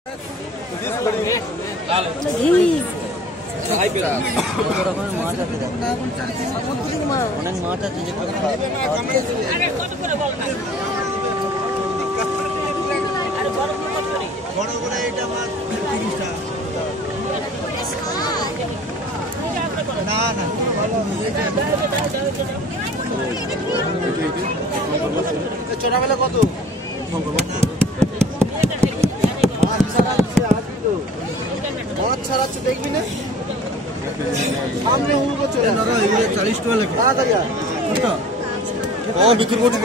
অনেক মাছ আছে যেগুলো ছোটবেলা কত মাছ ছাড়াচ্ছে দেখবি না সামনে হুড়কো চলে 40 টাকা লেখা বিক্রি করছি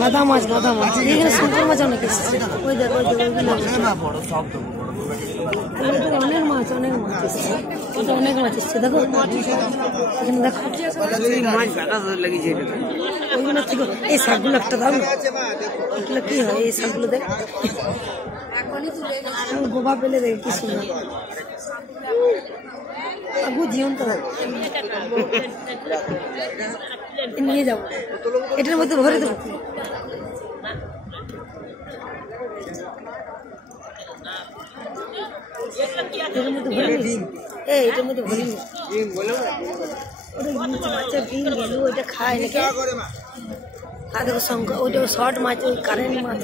গাদা মাছ এখানে শঙ্কর মাছ অনেক এসেছে ওই দেখ অনেক মাছ এসেছে ওটা অনেক মাছ এসছে দেখো এখানে দেখো ওইগুলো থেকে এই শাকগুলো একটা দাও এগুলো কি হয় এই শাকগুলো দেখ গোবা পেলে দেখ কি সুন্দর আগু জীবন্ত নিয়ে যাবো এটার মধ্যে ভরে দেবো এটার মধ্যে ভরি মাছের ডিম গেল ওইটা খায় নাকি আর দেখো শঙ্কর ওইটা শর্ট মাছ ওই কারেন্ট মাছ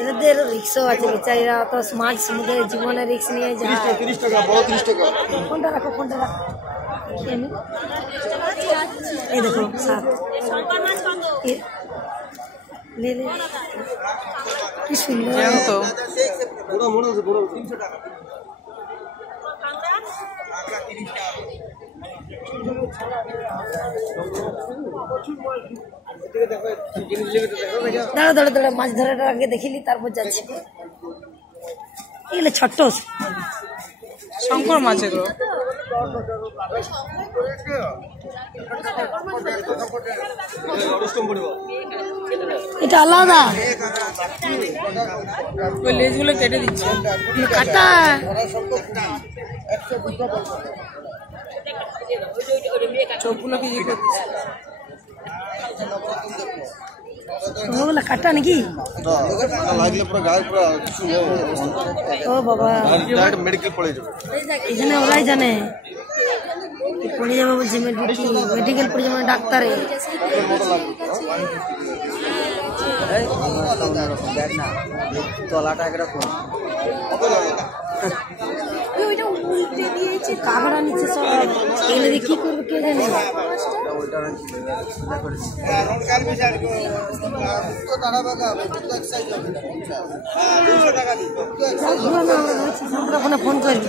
এদের রিক্সাও আছে বেচারা অত মাছ সমুদ্রের জীবনে রিক্স নিয়ে যায় 30 টাকা বড় 30 টাকা কোনটা রাখো এই দেখো সাত কি সুন্দর তো বড় 300 টাকা দাঁড়া মাছ ধরাটা আগে দেখিলি তারপর যাচ্ছি এগুলো ছোট্ট শঙ্কর মাছ এগুলো এটা আলাদা ওই লেজগুলো কেটে দিচ্ছে কাটা চোখগুলো কি ওগুলো কাটা নাকি লাগলে পুরো গায়ে পুরো ও বাবা ডাইরেক্ট মেডিকেল পড়ে যাবে এখানে ওরাই জানে পড়ে যাবে বলছি মেডিকেল পড়ে যাবে ডাক্তারে দেখ না তলাটা একরকম কাগড়া নিচ্ছে সব এগুলো দিয়ে কি করবে কে জানে ফোন করবি